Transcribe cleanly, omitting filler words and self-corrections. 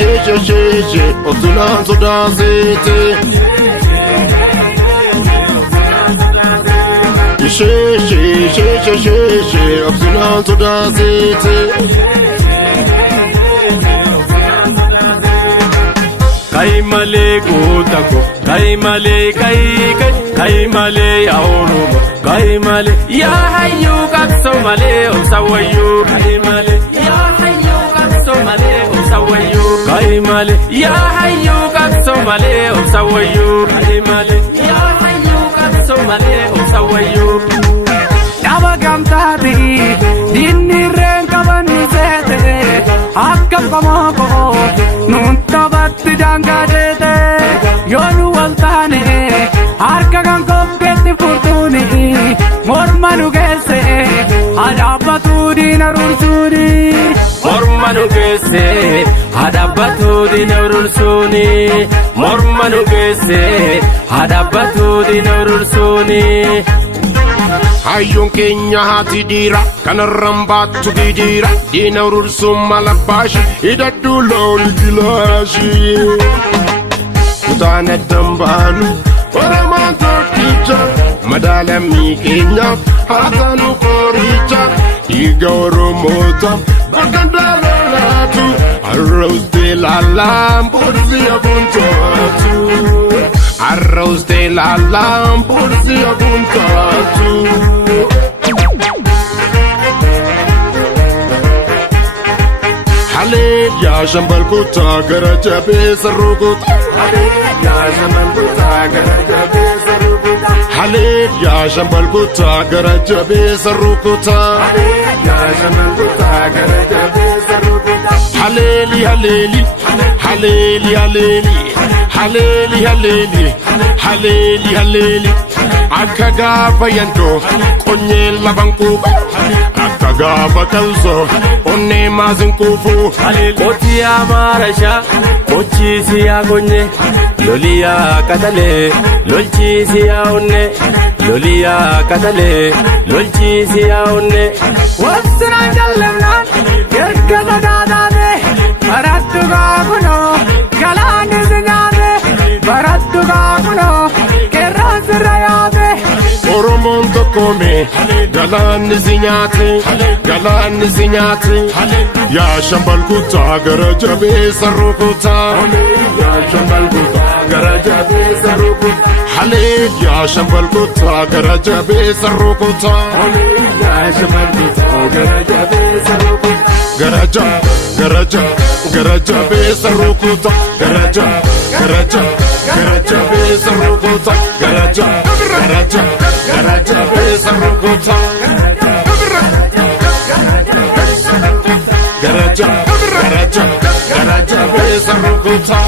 she Obsulan sodazete She Obsulan sodazete Kai male kutako Kai male kai male ya oromo Kai male ya hayyu kakso male obsawayu Kai male ya hayyu kakso male obsawayu Kai male ya hayyu kakso male obsawayu Kai male ya hayyu kakso male obsawayu Daba gamtati dinni renkabanni sete akkam kamako nunta batti dangajete yonu waltane harka kan koppetti furtuni mormanu gesse adabatu dinarursuni mormanu gesse adabatu dinarursuni mormanu gesse adabatu dinarursuni Hayyun keenya hati dira kanarrambaattu gidira dina urursum malabashi hidadhu loon gilashi kutaana dambanu oramaan tokkicha madaalamii keenyaaf haatanu qoricha dhiiga oromootaaf bakkandaa lolaatu arroostee laalaan boorsi abuntoatu Arroste la lamporsi apuntatu Haleya shambal kuta garaja besarukuta Haleya shambal kuta garaja besarukuta Haleya shambal kuta garaja besarukuta Haleya shambal kuta garaja besarukuta Haleli haleli haleli haleli Haleli haleli haleli haleli Akagafa yanto konye labankuba Akagafa kalso onne mazinkufu Koti amarasha kochi siya konye Lolia katale lolchi siya onne Lolia katale lolchi siya onne Wasina jallemnan yerkata dadane Maratu gaguno galani zinyane Baratu gaguno kerran sirayame Oromon tokome galani zinyate Ya shambal kuta garaja besarukuta Ya shambal kuta garaja besarukuta Hale ya shambal kuta garaja besarukuta Ya shambal kuta garaja besarukuta Garaja besarukuta Garaja besarukuta Garaja besarukuta Garaja besarukuta